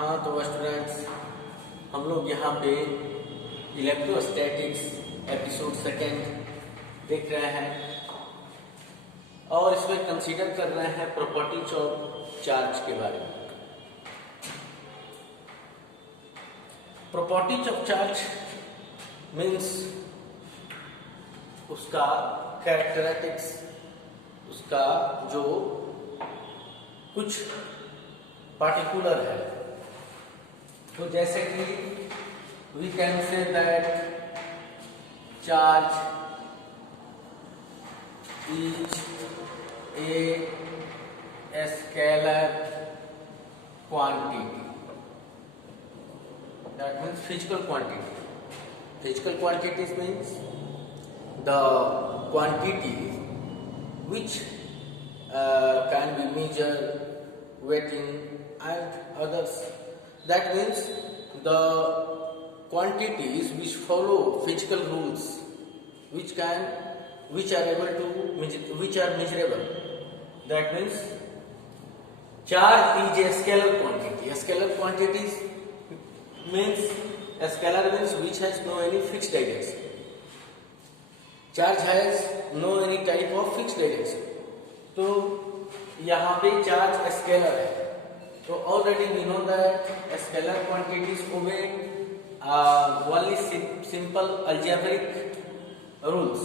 हाँ तो स्टूडेंट्स, हम लोग यहाँ पे इलेक्ट्रोस्टैटिक्स एपिसोड सेकेंड देख रहे हैं और इसमें कंसीडर कर रहे हैं प्रॉपर्टीज ऑफ चार्ज के बारे में। प्रॉपर्टीज ऑफ चार्ज मीन्स उसका कैरेक्टरिस्टिक्स, उसका जो कुछ पार्टिकुलर है। तो जैसे कि we can say that charge is a scalar quantity, that means physical quantity. Physical quantities means the quantity which can be measured, weighting and others. That means the quantities which follow physical rules, which are able to which are measurable. That means charge is a scalar quantity. A scalar quantity means a scalar means which has no any fixed direction. Charge has no any type of fix direction. तो यहाँ पे charge scalar है। तो already we know that scalar quantities obey only simple algebraic rules.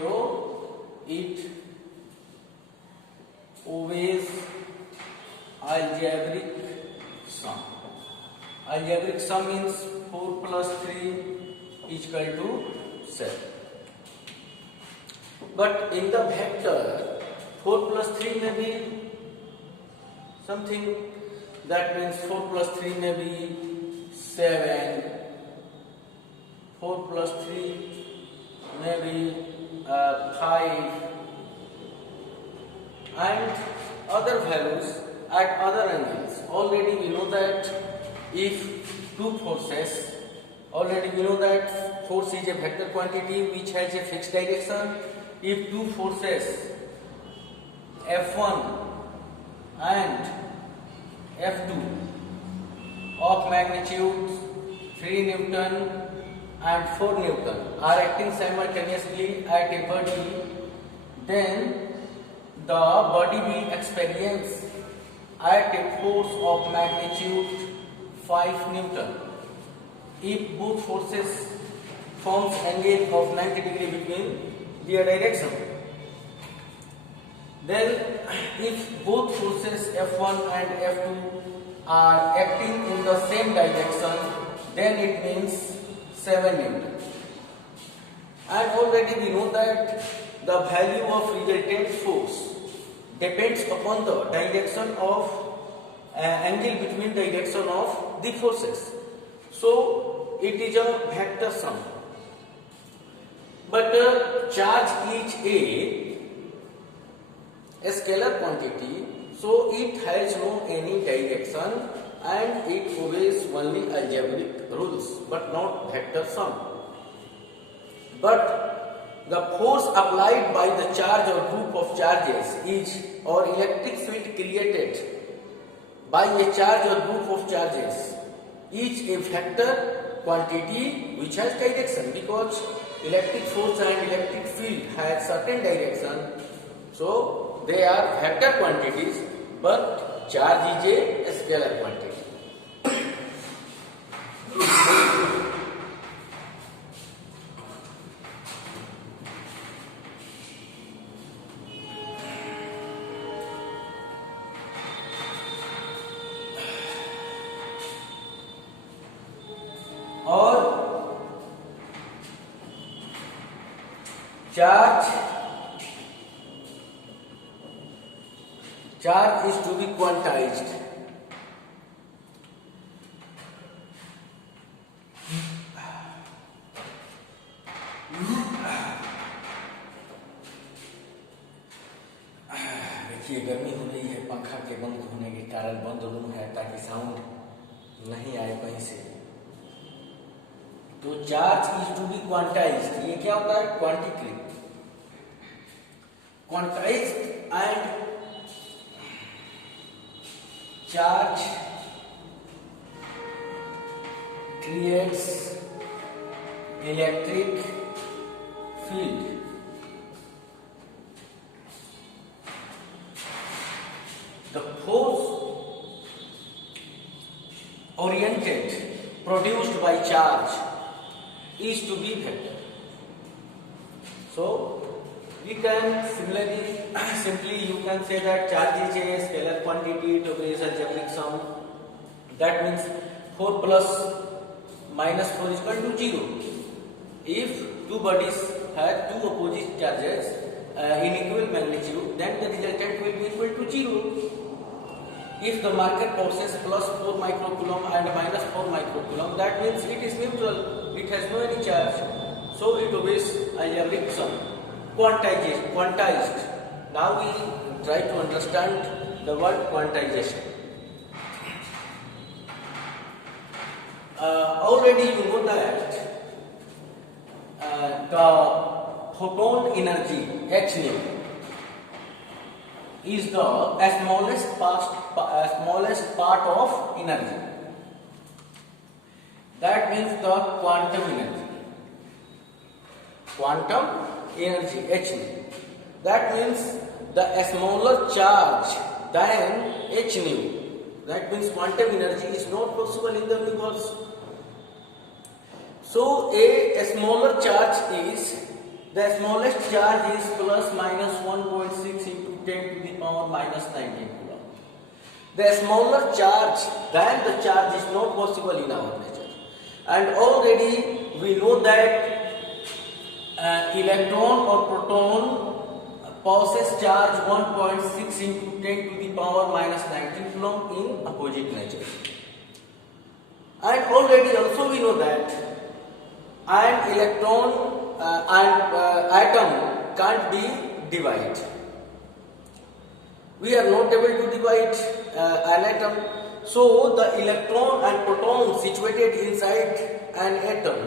तो it obeys algebraic sum. Algebraic sum means 4 + 3 = 7। But in the vector 4 + 3 may be something, that means 4 + 3 may be 7, 4 + 3 may be 5 and other values at other angles. Already we know that if two forces, already we know that force is a vector quantity which has a fixed direction. If two forces F1 and F2 of magnitude 3 Newton and 4 Newton are acting simultaneously at a body, then the body will experience at a force of magnitude 5 Newton. If both forces forms angle of 90 degree between their direction, then if both forces F1 and F2 are acting in the same direction, then it means 7 Newton. And already we know that the value of resultant force depends upon the direction of angle between direction of the forces. So it is a vector sum. But charge is a scalar quantity, so it has no any direction and it obeys only algebraic rules, but not vector sum. But the force applied by the charge or group of charges is, or electric field created by a charge or group of charges, is a vector quantity which has direction, because electric force and electric field have certain direction, so they are vector quantities, but charge is a scalar quantity. और charge is to be quantized. देखिए गर्मी हो रही है, पंखा के बंद होने के कारण बंद रूम है ताकि साउंड नहीं आए कहीं से। तो charge is to be quantized, ये क्या होता है? क्वांटिकृत। Quantized and charge creates electric field. The force oriented produced by charge is to be vector. So we can similarly simply you can say that charge is a scalar quantity to be algebraic sum. That means 4 plus minus 4 is equal to 0. If two bodies have two opposite charges in equal magnitude, then the resultant will be equal to 0. If the marker possesses plus 4 microcoulomb and minus 4 microcoulomb, that means it is neutral. It has no any charge. So it obeys algebraic sum. Quantized. Now we try to understand the word quantization. Already you know that the photon energy h nu is the smallest part of energy. That means the quantum energy. Quantum energy h nu. That means the smaller charge than h nu. That means quantum energy is not possible in the universe. So a smaller charge is, the smallest charge is plus minus 1.6 into 10 to the power minus 19 coulomb. The smaller charge than the charge is not possible in our nature. And already we know that electron or proton possess charge 1.6 into 10 to the power minus 19 coulomb in opposite nature. And already also we know that an electron and atom can't be divided. We are not able to divide an atom. So the electron and proton situated inside an atom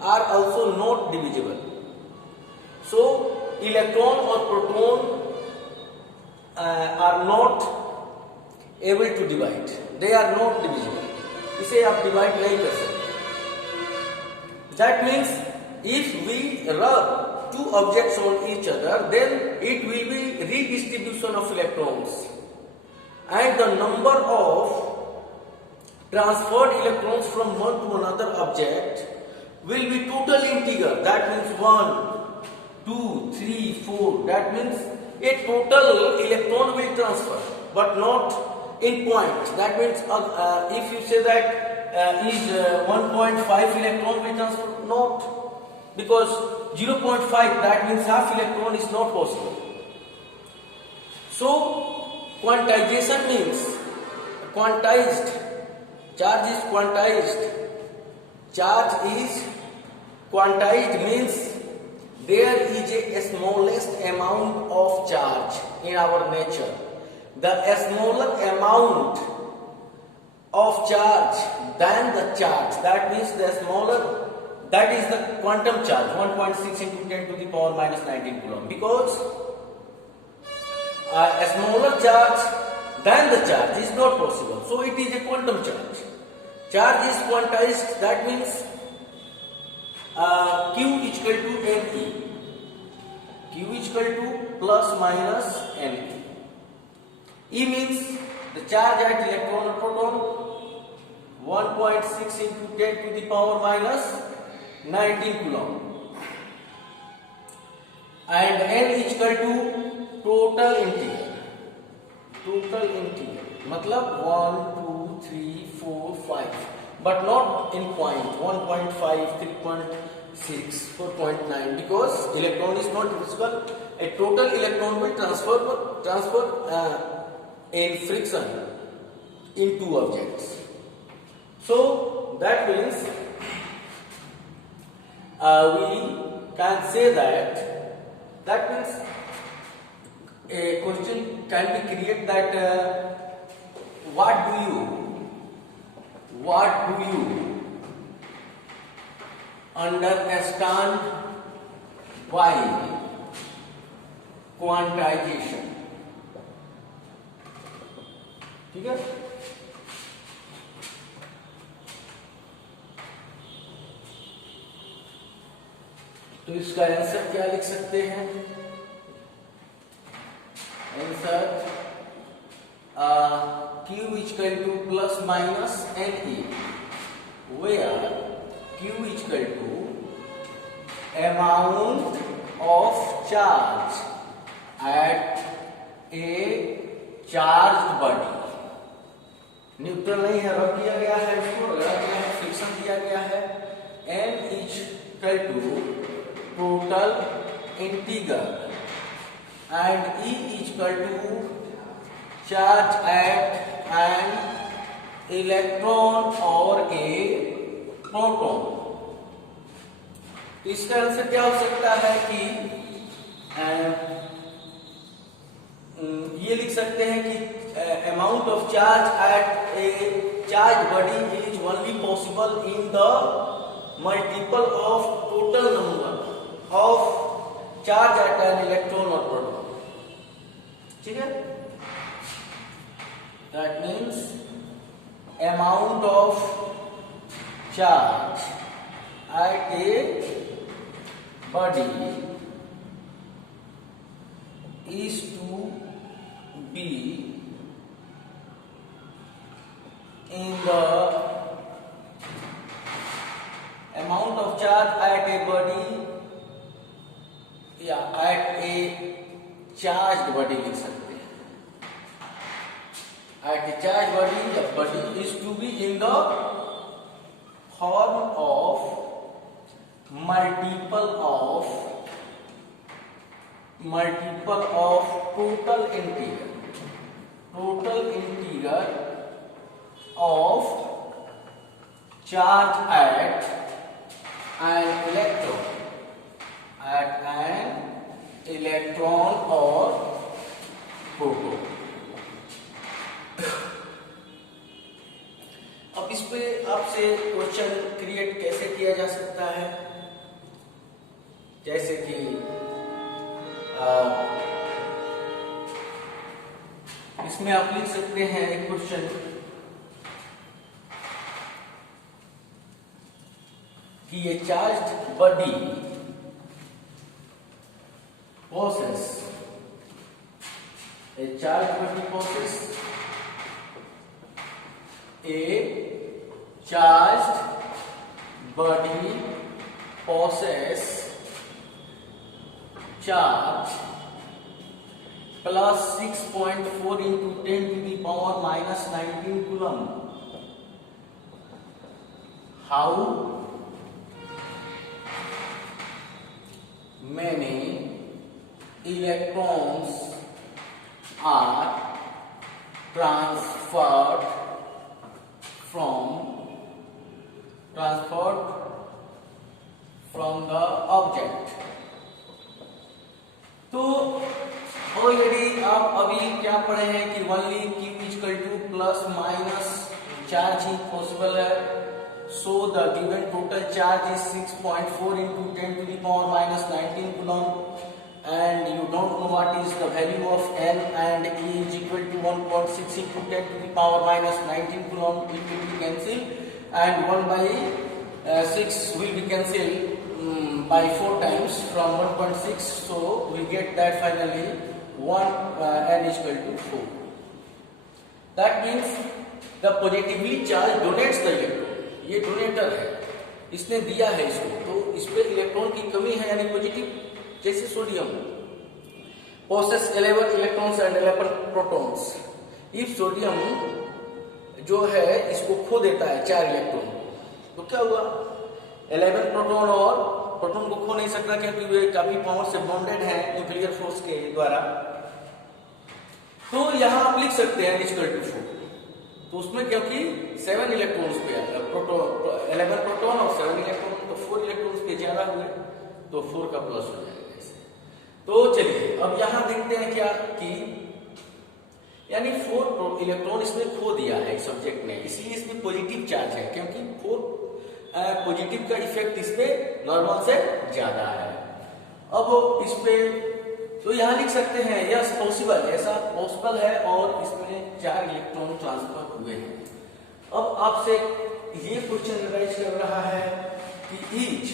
are also not divisible. So electron or proton are not able to divide. They are not divisible. इसे आप divide नहीं कर सकते. That means if we rub two objects on each other, then it will be redistribution of electrons, and the number of transferred electrons from one to another object will be total integer. That means 1, 2, 3, 4. That means a total electron will transfer, but not in point. That means if you say that is 1.5 electron will transfer, not, because 0.5, that means half electron is not possible. So quantization means quantized. Charge is quantized. Charge is quantized means there is a smallest amount of charge in our nature. The smaller amount of charge than the charge, that means the smaller, that is the quantum charge, 1.6 into 10 to the power minus 19 coulomb, because a smaller charge than the charge is not possible. So it is a quantum charge. Charge is quantized, that means Q is equal to Ne. Q is equal to plus minus Ne. E means the charge at electron or proton, 1.6 into 10 to the power minus 19 coulomb. And N is equal to total integer. Total integer. Matlab 1, 2, 3, 4, 5. But not in point. 1.5, 3.6, 4.9. Because electron is not divisible. A total electron will transfer in friction in two objects. So that means we can say that means a question can be created that what do you understand by quantization? ठीक है. तो इसका answer क्या लिख सकते हैं? Answer Q is equal to plus minus Ne, where Q is equal to amount of charge at a charged body. Neutral नहीं है, रख दिया गया है, इसको रख दिया है, फ्रिक्शन दिया गया है. M is equal to total integer and E is equal to charge at an electron or a proton. तो इसका आंसर क्या हो सकता है कि ये लिख सकते हैं कि amount of charge at A charge body is only possible in the multiple of total number of charge at an electron और प्रोटॉन. ठीक है, that means amount of charge at a body is to be in the amount of charge at a body, at a charged body लिख सकते हैं. At a charged body, the body is to be in the form of multiple of total integer of charge at an electron or proton. अब इस पे आपसे question create कैसे किया जा सकता है, जैसे कि इसमें आप लिख सकते हैं एक क्वेश्चन कि ये charged body possess a charged body possess a charged body possess charge plus 6.4 into 10 to the power minus 19 coulomb. How many electrons are transferred from the object. तो ऑलरेडी आप अभी क्या पढ़े हैं कि only Q equal to plus minus charge ही possible है. So the given total charge is 6.4 into 10 to the power minus 19 coulomb. And you don't know what is the value of N, and E is equal to 1.6 into 10 to the power minus 19 coulomb. It will be cancelled, and 1 by 6 will be cancelled by 4 times from 1.6. So we get that finally 1 N is equal to 4. That means the positively charged donates the electron. ये donator है, इसने दिया है इसको, तो इस पे electron की कमी है यानी पॉजिटिव. जैसे sodium possess 11 electrons and 11 protons. If sodium जो है इसको खो देता है 4 इलेक्ट्रॉन, तो क्या हुआ? 11 प्रोटॉन और प्रोटॉन को खो नहीं सकता क्योंकि वे काफी पावर से बॉन्डेड हैं न्यूक्लियर फोर्स के द्वारा. तो यहां आप लिख सकते हैं इक्वल टू 4. तो उसमें क्योंकि 7 इलेक्ट्रॉन्स पे 11 प्रोटॉन और 7 इलेक्ट्रॉन, तो 4 इलेक्ट्रॉन्स पे ज्यादा हुए, तो 4 का प्लस हो जाएगा. तो चलिए अब यहां देखते हैं क्या कि यानी 4 इलेक्ट्रॉन इसने खो दिया है सब्जेक्ट ने, इसलिए इसमें पॉजिटिव चार्ज है क्योंकि 4 पॉजिटिव का इफेक्ट इस पे नॉर्मल से ज्यादा है. अब इस पे तो यहां लिख सकते हैं यस पॉसिबल, ऐसा पॉसिबल है और इसमें 4 इलेक्ट्रॉन ट्रांसफर हुए हैं. अब आपसे ये क्वेश्चन राइज कर रहा है कि each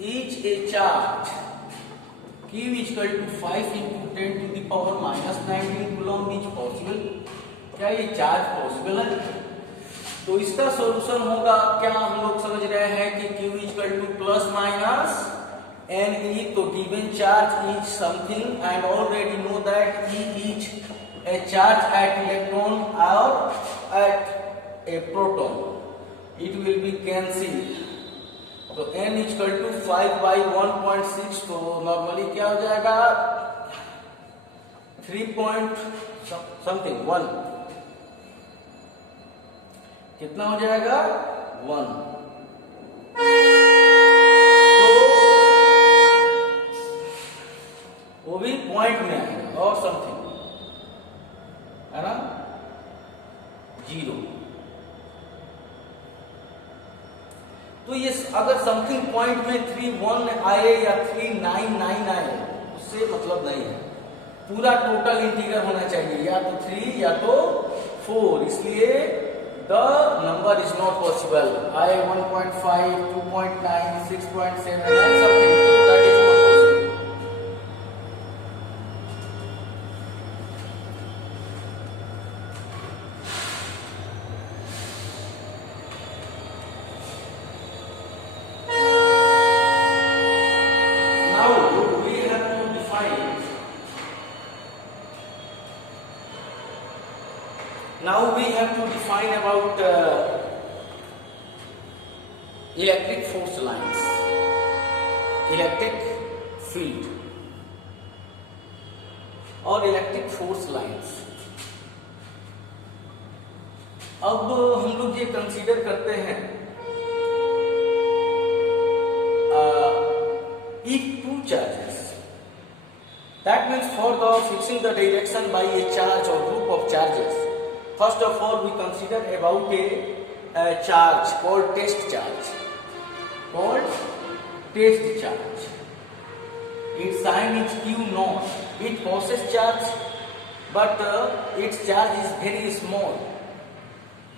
is a charge Q is equal to 5 into 10 to the power minus 19 coulomb is possible? क्या ये चार्ज पॉसिबल है? तो इसका सॉल्यूशन होगा क्या, हम लोग समझ रहे हैं कि Q is equal to plus minus N E, तो given charge is something and already know that E is a charge at electron और at a proton, it will be cancel. तो n is equal to 5 by 1.6, तो normally क्या हो जाएगा 3 point something 1, कितना हो जाएगा 1। तो वो भी पॉइंट में आएगा और समथिंग है ना 0। तो ये अगर समथिंग पॉइंट में 3.1 आए या 3.99 आए उससे मतलब नहीं है, पूरा टोटल इंटीग्रल होना चाहिए या तो 3 या तो 4, इसलिए the number is not possible. आए 1.5, 2.9, 6.7 something, that is not possible. Now we have to define about electric force lines, electric field और electric force lines। अब हम लोग ये कंसीडर करते हैं if two charges, that means for the fixing the direction by a charge or group of charges, first of all we consider about a charge called test charge, its sign is Q naught, it possesses charge but its charge is very small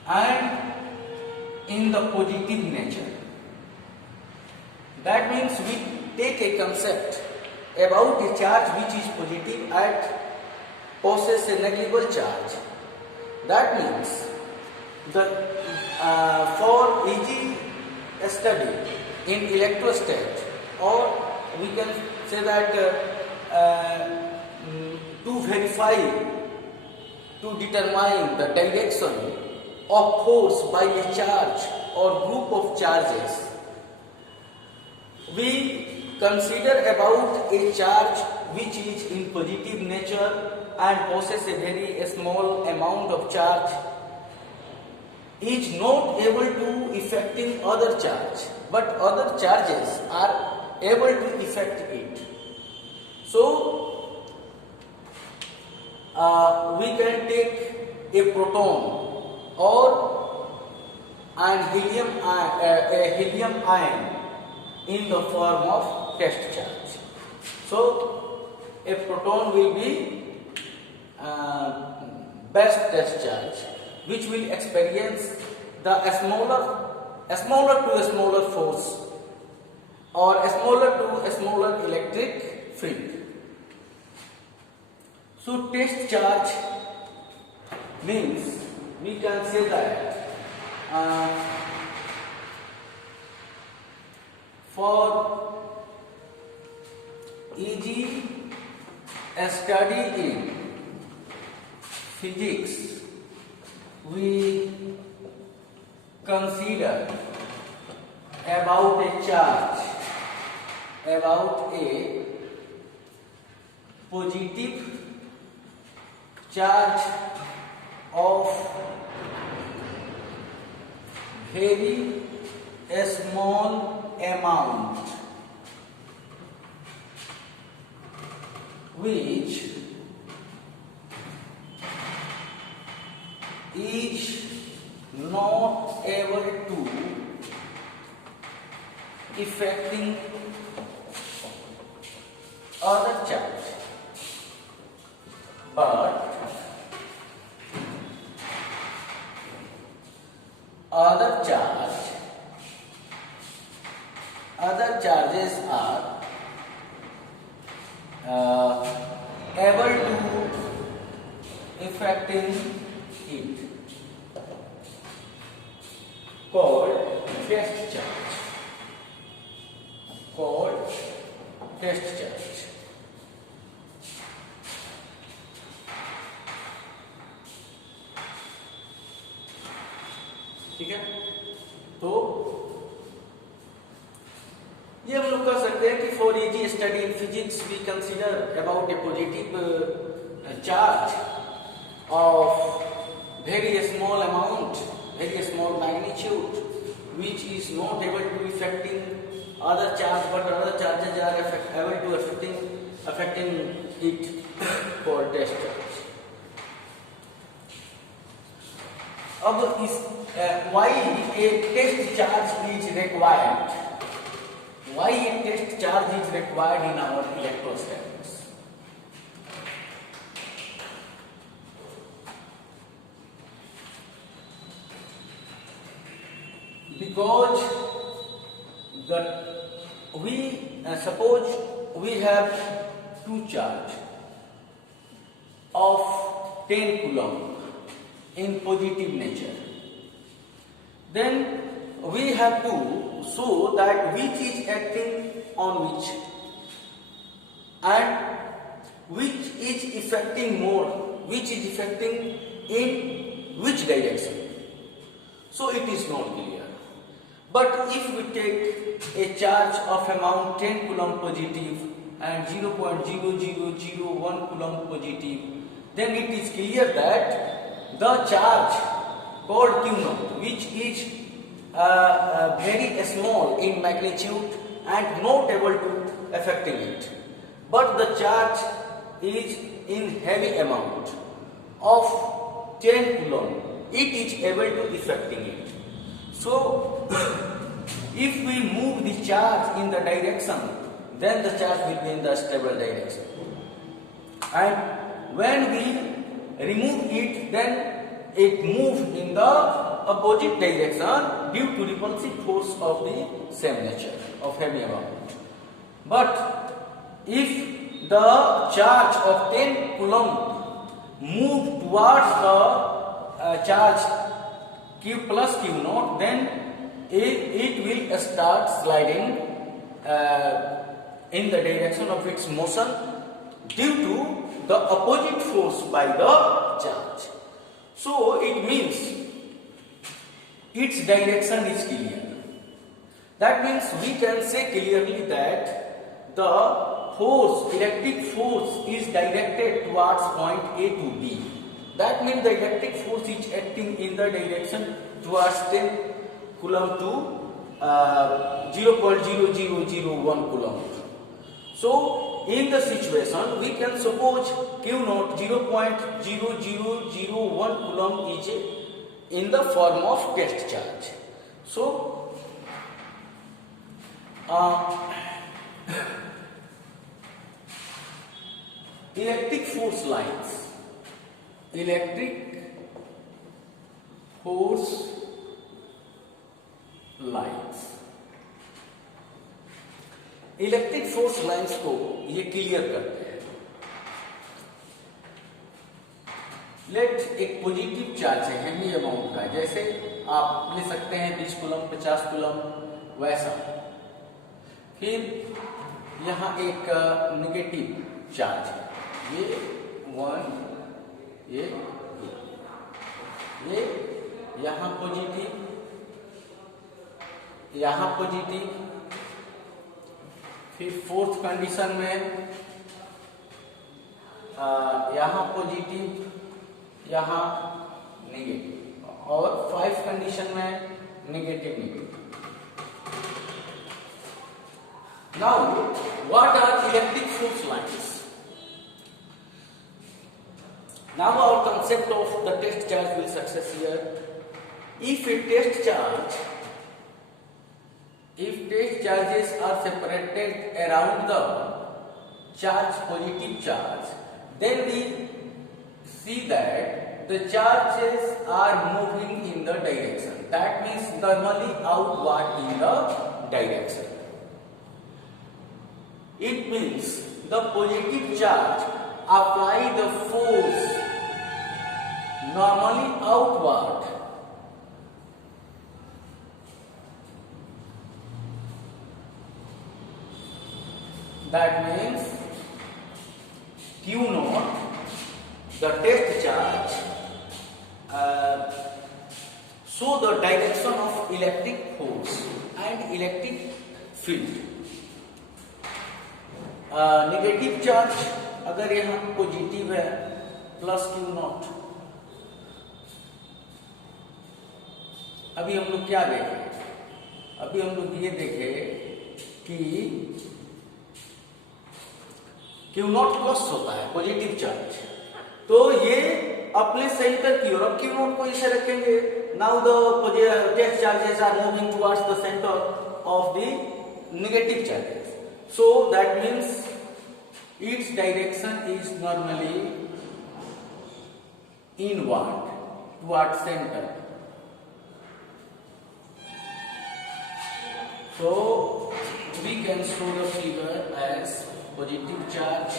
and in the positive nature. That means we take a concept about a charge which is positive and possesses a negligible charge. That means the for easy study in electrostat, or we can say that to verify, to determine the direction of force by a charge or group of charges, we consider about a charge which is in positive nature and possesses a very small amount of charge, is not able to affecting other charge, but other charges are able to affect it. So we can take a proton or a helium ion in the form of test charge. So a proton will be best test charge, which will experience the smaller to smaller force or smaller to smaller electric field. So test charge means we can say that for easy study in physics, we consider about a charge, about a positive charge of very small amount, which is not able to affecting other charge, but other charge other charges are able to affect in it called test charge. ठीक है, तो ये हम लोग कर सकते हैं कि for easy study in physics we consider about a positive charge of very small amount, very small magnitude, which is not able to affecting other charge, but other charges are able to affecting it for test charge. अब इस why a test charge is required? Why a test charge is required in our electrostatics? Because we suppose we have two charge of 10 coulomb in positive nature, then we have to show that which is acting on which and which is affecting more, which is affecting in which direction. So it is not clear. But if we take a charge of amount 10 coulomb positive and 0.0001 coulomb positive, then it is clear that the charge called Q naught, which is very small in magnitude and not able to affecting it, but the charge is in heavy amount of 10 coulomb, it is able to affecting it. So, if we move the charge in the direction, then the charge will be in the stable direction. And when we remove it, then it moves in the opposite direction due to repulsive force of the same nature of heavy amount. But if the charge of 10 coulomb move towards the charge Q plus Q naught, then it will start sliding in the direction of its motion due to the opposite force by the charge. So it means its direction is clear. That means we can say clearly that the force, electric force, is directed towards point A to B. That means the electric force is acting in the direction towards 10 coulomb to 0.0001 coulomb. So, in the situation, we can suppose Q naught 0.0001 coulomb is in the form of test charge. So, electric force lines. Electric force lines. Electric force lines को ये clear करते हैं. Late एक positive charge है heavy amount का, जैसे आप ले सकते हैं 20 कूलम 50 कूलम वैसा. फिर यहाँ एक नेगेटिव चार्ज है, ये 1, ये यहाँ पॉजिटिव, यहाँ पॉजिटिव. फिर फोर्थ कंडीशन में यहाँ पॉजिटिव, यहाँ नेगेटिव, और 5 कंडीशन में negative negative. Now what are electric force lines? Now our concept of the test charge will success here. If test charges are separated around the charge, positive charge, then we see that the charges are moving in the direction. That means normally outward in the direction. It means the positive charge apply the force normally outward. That means Q naught, the test charge, show the direction of electric force and electric field. Negative charge अगर यहाँ positive है plus Q not, अभी हम लोग क्या देखें, अभी हम लोग ये देखें कि Q नॉट प्लस होता है पॉजिटिव चार्ज, तो ये अपने सेंटर की ओर, अब Q नॉट को इसे रखेंगे. Now the test charges are moving towards the centre of the negative charges, so that means its direction is normally inward towards center. So we can show the figure as positive charge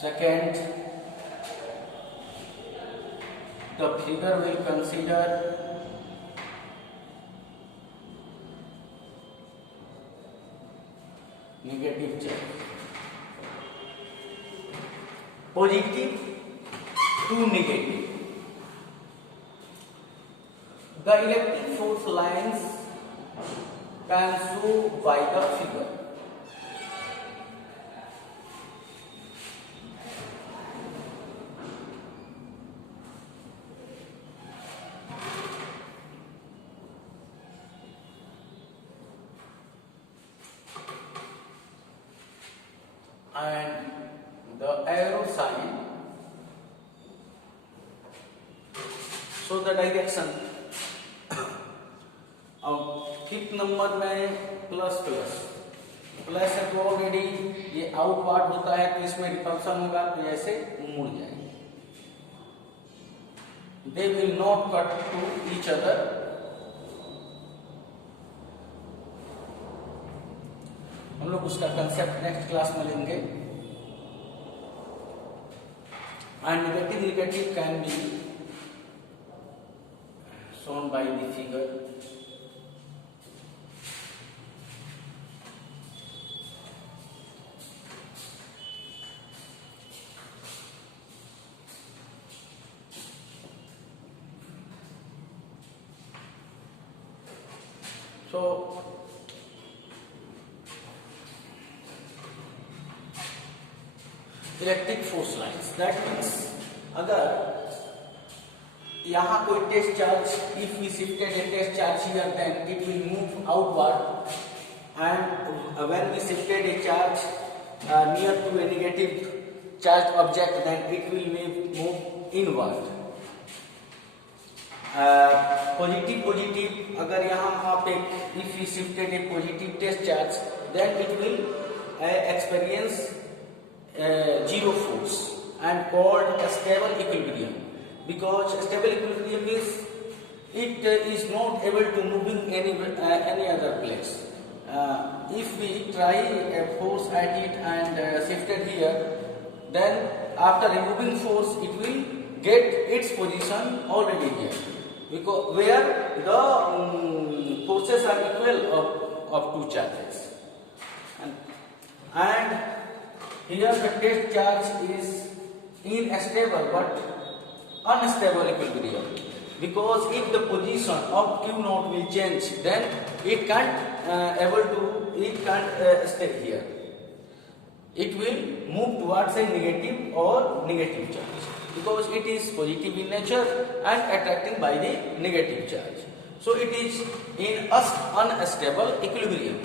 second. The figure will consider negative charge, positive to negative. The electric force lines can show by the figure. And the arrow sign show the direction. अब कित number में plus plus plus है तो already ये outward होता है, तो इसमें रिपल्सन होगा, तो ऐसे मुड़ जाएंगे. They will not cut to each other. हम लोग उसका कंसेप्ट नेक्स्ट क्लास में लेंगे. And negative can be shown by the figure. So electric force lines, that means अगर यहाँ कोई test charge, if we shifted a test charge here, then it will move outward, and when we shifted a charge near to a negative charged object, then it will move inward. Positive अगर यहाँ आप एक if we shifted a positive test charge, then it will experience zero force and called a stable equilibrium, because stable equilibrium means it is not able to move in any other place. If we try a force at it and shift it here, then after removing force it will get its position already here, because where the forces are equal of two charges, and here the test charge is in a stable but unstable equilibrium, because if the position of Q naught will change, then it can't stay here. It will move towards a negative or negative charge, because it is positive in nature and attracting by the negative charge. So it is in unstable equilibrium.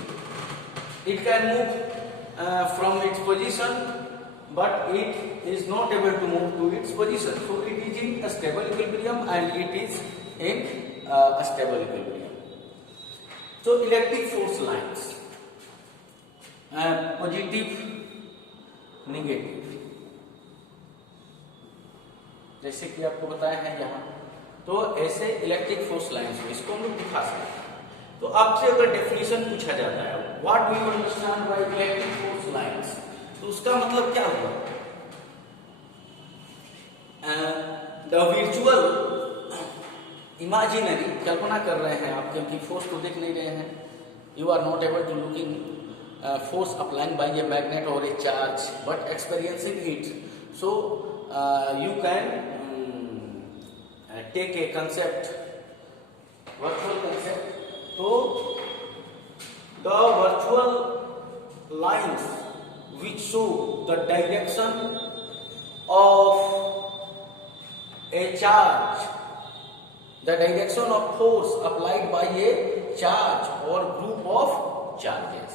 It can move from its position, but it is not able to move to its position. So it is in a stable equilibrium and it is in a stable equilibrium. So electric force lines, positive, negative, जैसे कि आपको बताया है यहाँ तो ऐसे electric force lines को इसको हम लोग दिखा सकते हैं। तो आपसे अगर डेफिनेशन पूछा जाता है what do you understand by electric force lines, तो उसका मतलब क्या हुआ? द वर्चुअल, इमेजिनरी, कल्पना कर रहे हैं आप क्योंकि फोर्स को देख नहीं रहे हैं, you are not able to looking force applying by a magnet or a charge but experiencing it, so you can take a concept, virtual concept. So the virtual lines which show the direction of a charge, the direction of force applied by a charge or group of charges.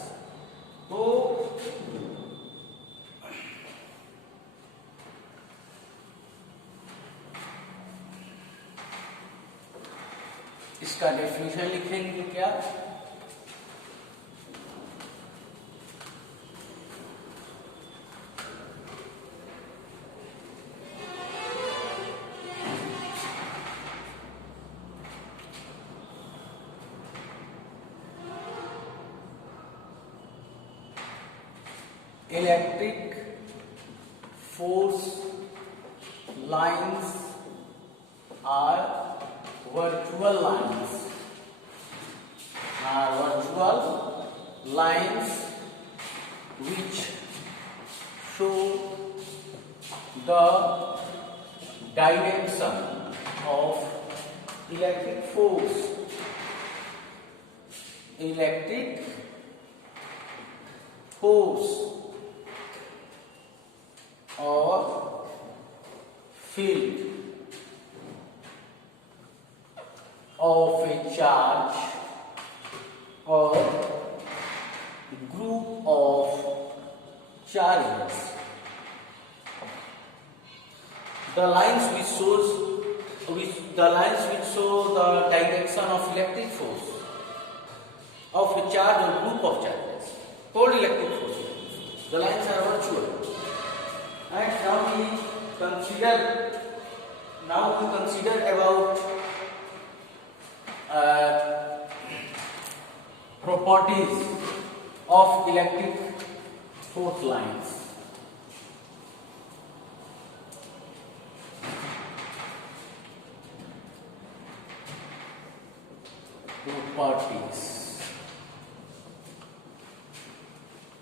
तो इसका definition लिखेंगे क्या? Electric force lines are virtual lines, which show the direction of electric force, or field of a charge or group of charges. The lines which show the direction of electric force of a charge or group of charges called electric force. The lines are virtual. And now we consider about properties of electric force lines. Properties.